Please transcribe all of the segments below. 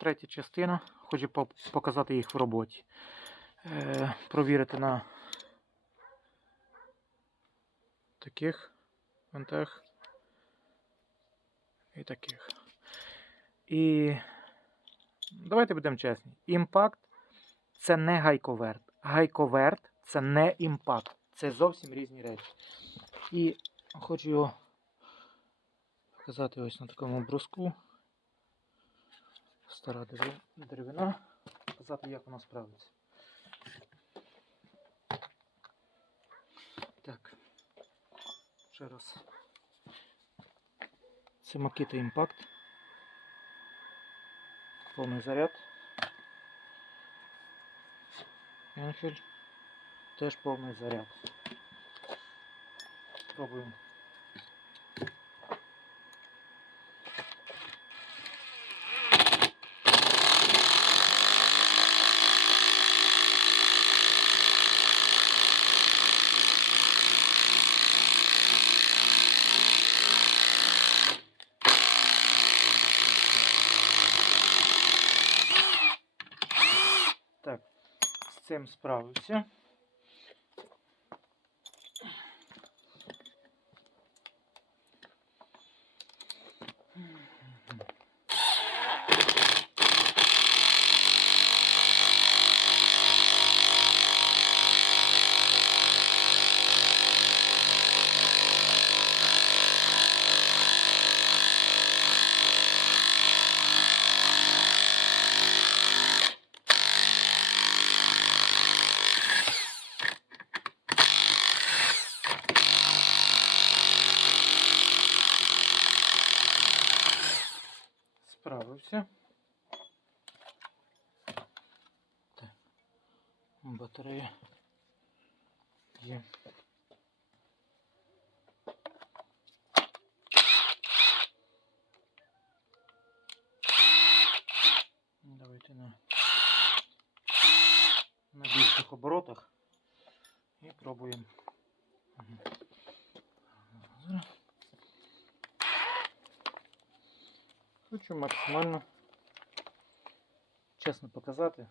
третя частина. Хочу показати їх в роботі. Е, провірити на таких винтах і таких. І давайте будемо чесні. Імпакт це не гайковерт. Гайковерт це не імпакт. Це зовсім різні речі. І хочу показати ось на такому бруску. Стара дерев- деревина. Показати, як вона справиться. Так. Ще раз. Це Makita Impact. Повний заряд. Енфіль. Теж повний заряд. Пробуємо. Так, з цим справився. Так. Батарея є. Давайте на, на більших оборотах і пробуємо. Хочу максимально чесно показати.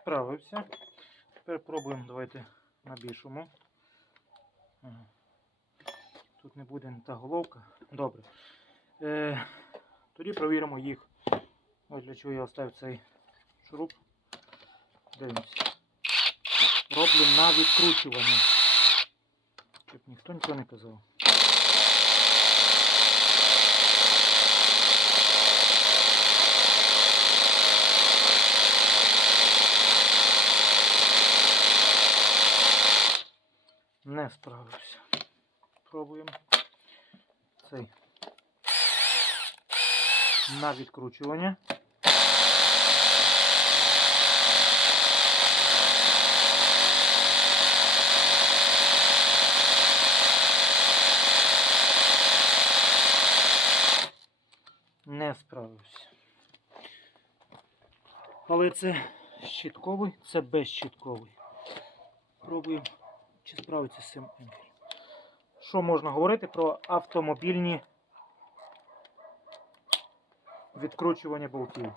Справився. Тепер пробуємо, давайте на більшому. Тут не буде та головка. Добре. Е, тоді провіримо їх. Ось для чого я оставив цей шуруп. Дивимося. Роблю на відкручування. Щоб ніхто нічого не казав. Не справився. Пробуємо. Цей. На відкручування. Не справився. Але це щитковий, це безщитковий. Пробуємо, чи справиться з цим Енфіль. Що можна говорити про автомобільні відкручування болтів?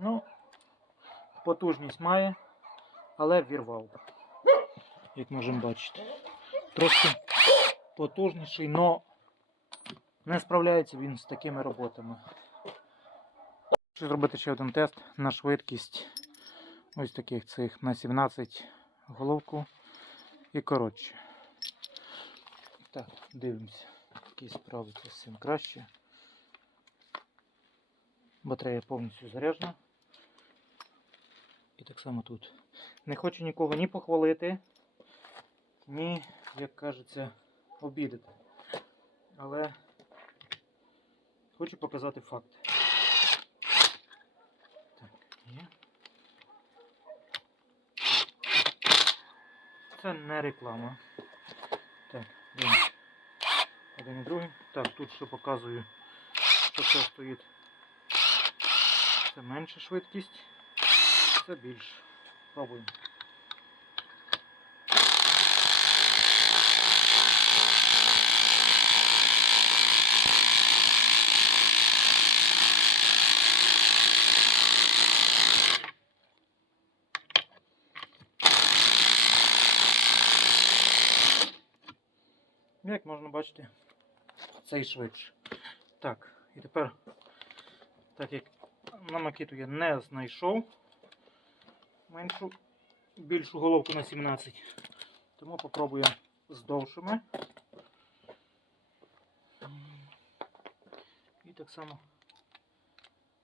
Ну, потужність має, але вірвав. Як можемо бачити. Трошки потужніший, але не справляється він з такими роботами. Хочу зробити ще один тест на швидкість ось таких цих на 17 головку і коротше. Так, дивимося, який справиться з цим краще. Батарея повністю заряджена. І так само тут. Не хочу нікого ні похвалити, ні, як кажеться, обідати. Але хочу показати факт. Так, є. Це не реклама. Так, дивимось. Один і другий. Так, тут що показую, що це стоїть. Це менша швидкість, це більше. Пробуємо. Як можна бачити, цей швидше. Так, і тепер, так як на макіту я не знайшов меншу, більшу головку на 17, тому попробуємо з довшими. І так само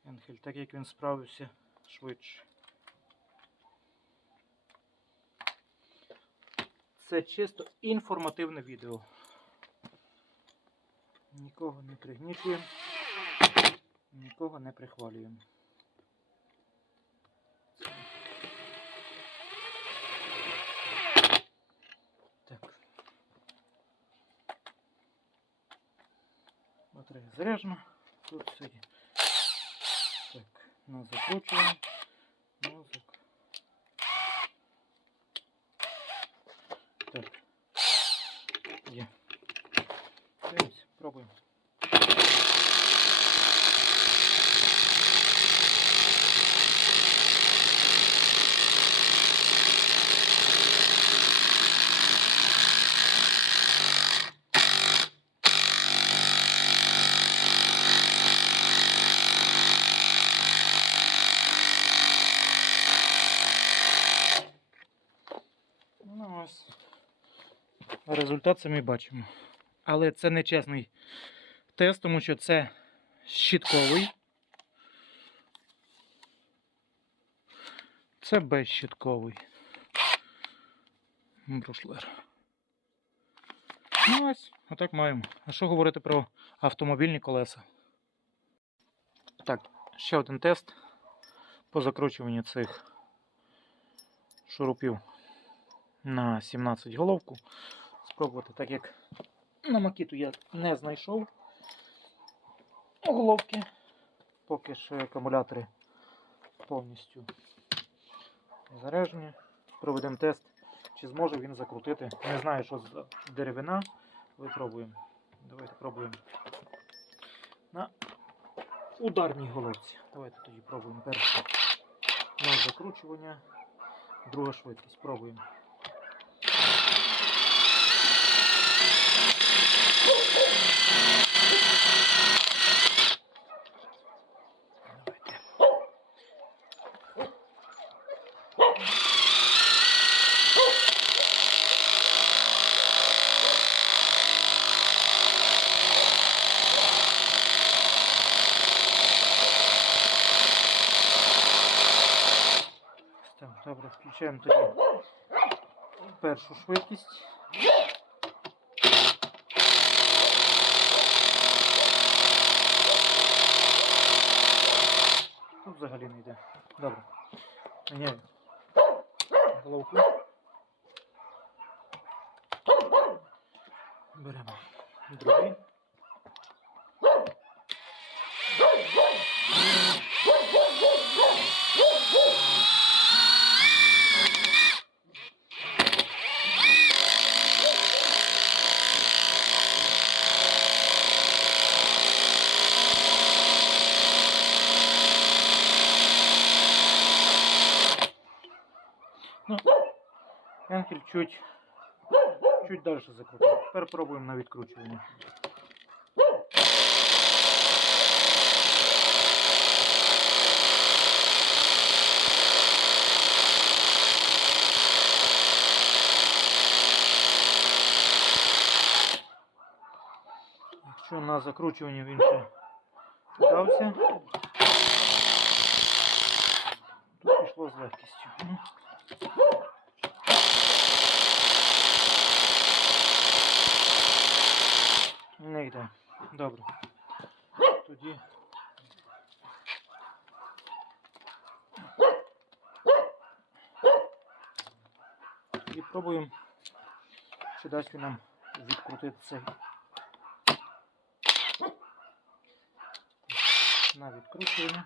Енхель, так як він справився швидше. Це чисто інформативне відео. Нікого не пригнічуємо, нікого не прихвалюємо. Так. Батарея. Тут все. Так, на закручуємо. На зак... Так. Є. Дивимось, пробуємо. Ну, ось. Результат самі бачимо. Але це не чесний тест, тому що це щітковий. Це безщітковий. Брушлер. Ну ось, отак маємо. А що говорити про автомобільні колеса? Так, ще один тест по закручуванню цих шурупів на 17 головку. Спробувати, так як на макіту я не знайшов головки, поки ще акумулятори повністю заряджені. Проведемо тест, чи зможе він закрутити. Не знаю, що за деревина. Випробуємо. Давайте пробуємо. На ударній головці. Давайте тоді пробуємо перше на закручування, друга швидкість. Пробуємо. Давайте. Так, добре, включаємо тоді першу швидкість. Тут взагалі не йде. Добре. Міняю. Головку. Беремо другий. Тепер пробуємо на відкручування. Якщо на закручуванні він ще вдався, тут пішло з легкістю. йде. Добре. Тоді. І пробуємо, чи дасть він нам відкрутити цей. На відкручуємо.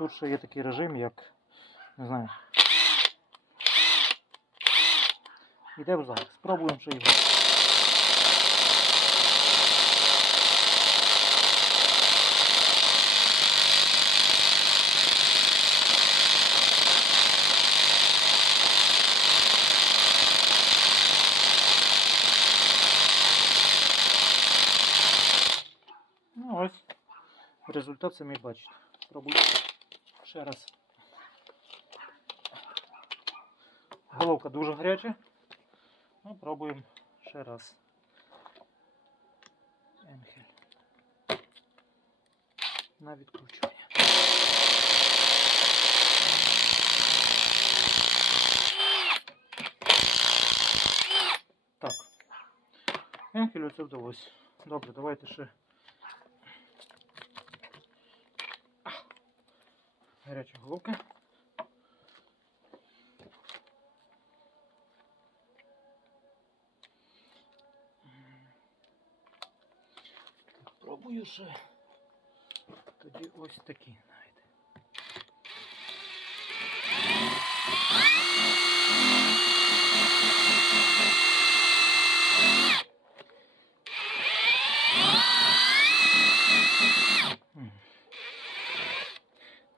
Тут ще є такий режим, як не знаю. Іде в захист. Спробуємо ще його. Ну ось. Результат самі бачите. Спробуйте ще раз. Головка дуже гаряча. Ну, пробуємо ще раз. Енхель. На відкручування. Так. Енхелю це вдалося. Добре, давайте ще. Гаряча головка. Пробую ще. Тоді ось такі знаєте.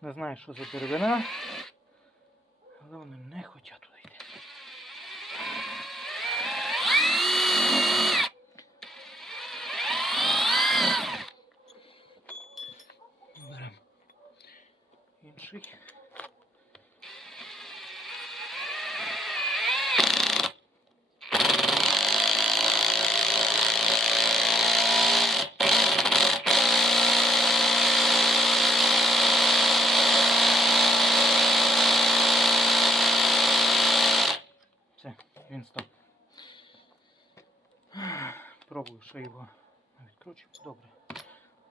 Не знаю, що за деревина. Але вони не хочуть Все, він став. Пробую ще його відкручуємо. Добре.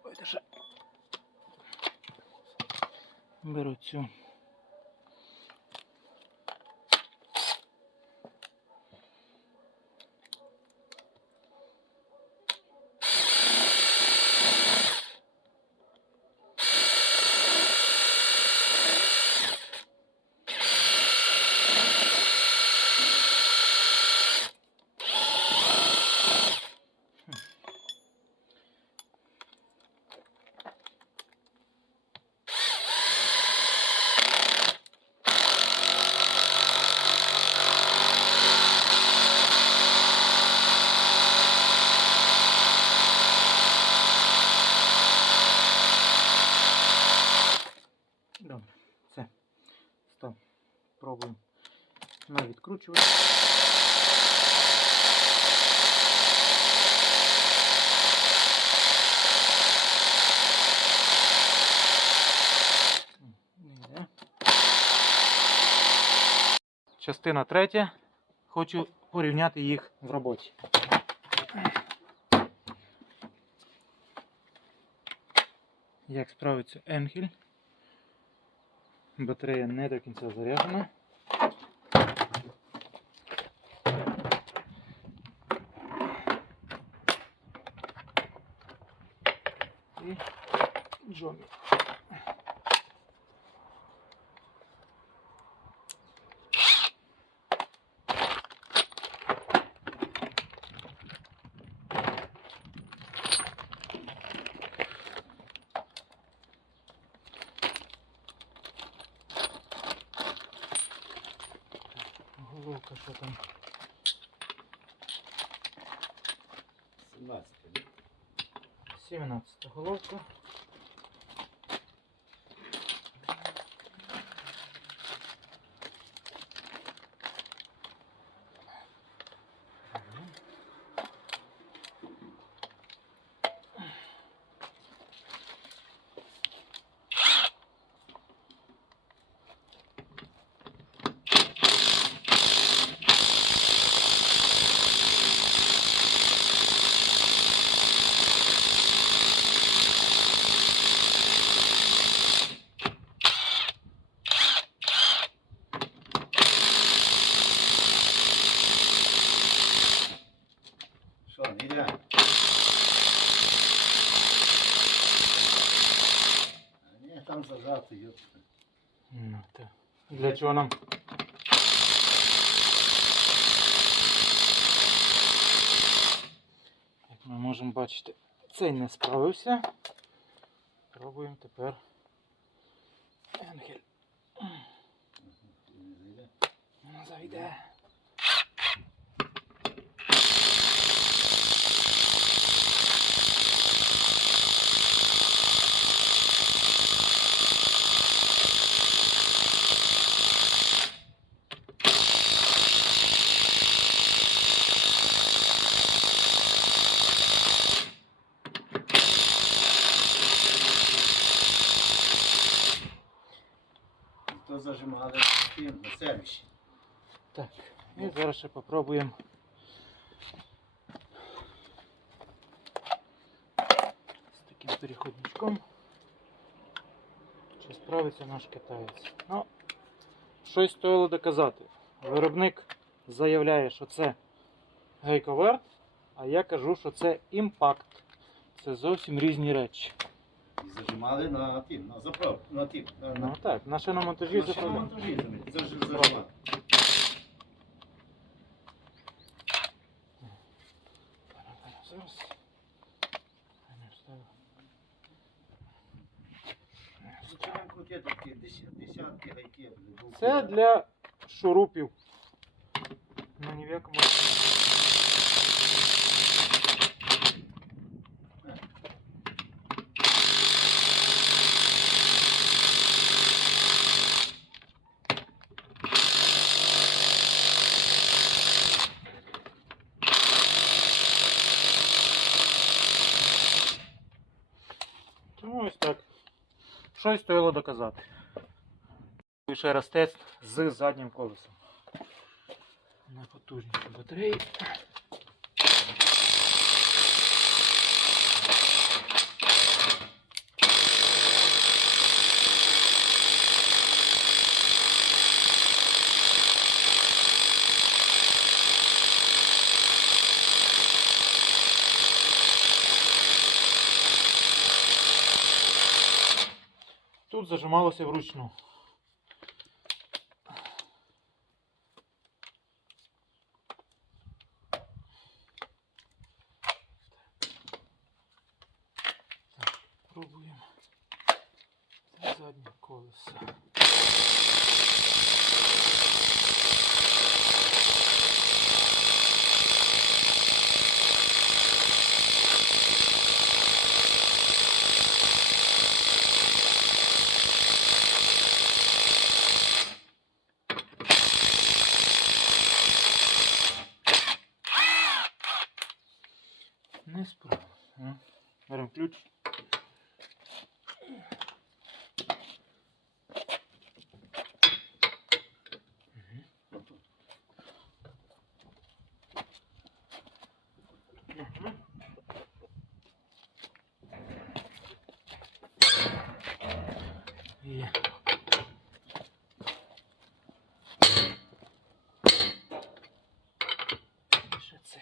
Давайте ще беру цю. Добре, все. Став. Пробуємо на відкручувати. М, не йде. Частина третя. Хочу порівняти їх в роботі. Як справиться Енхель. Батарея не до кінця заряджена. І. Головка що там? 17. 17 головка. Нам? Як ми можемо бачити, цей не справився. Пробуємо тепер. Енгель. Не зайде. То зажимали тим на сервісі. Так, і зараз ще попробуємо. З таким переходничком. Чи справиться наш китаєць. Ну, щось стоїло доказати. Виробник заявляє, що це гейковерт, а я кажу, що це імпакт. Це зовсім різні речі. І зажимали на тим, на заправ, на тим, на, на, Ну так, на шиномонтажі на заправляємо. шиномонтажі заж- зажимали. Зараз. Не вставив. Зачем крутити такі десят- десятки гайки? Це для шурупів. Ну ні в якому. Тому ось так. Щось стоїло доказати. І ще раз тест з заднім колесом. На потужній батареї. Тут зажималося вручну. Пробуємо. Заднє колесо. Не справилось. а? Беремо ключ. Мгм. Є. Ще це.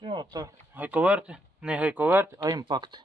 Все, так. Гайковерти, не гайковерт, а імпакт.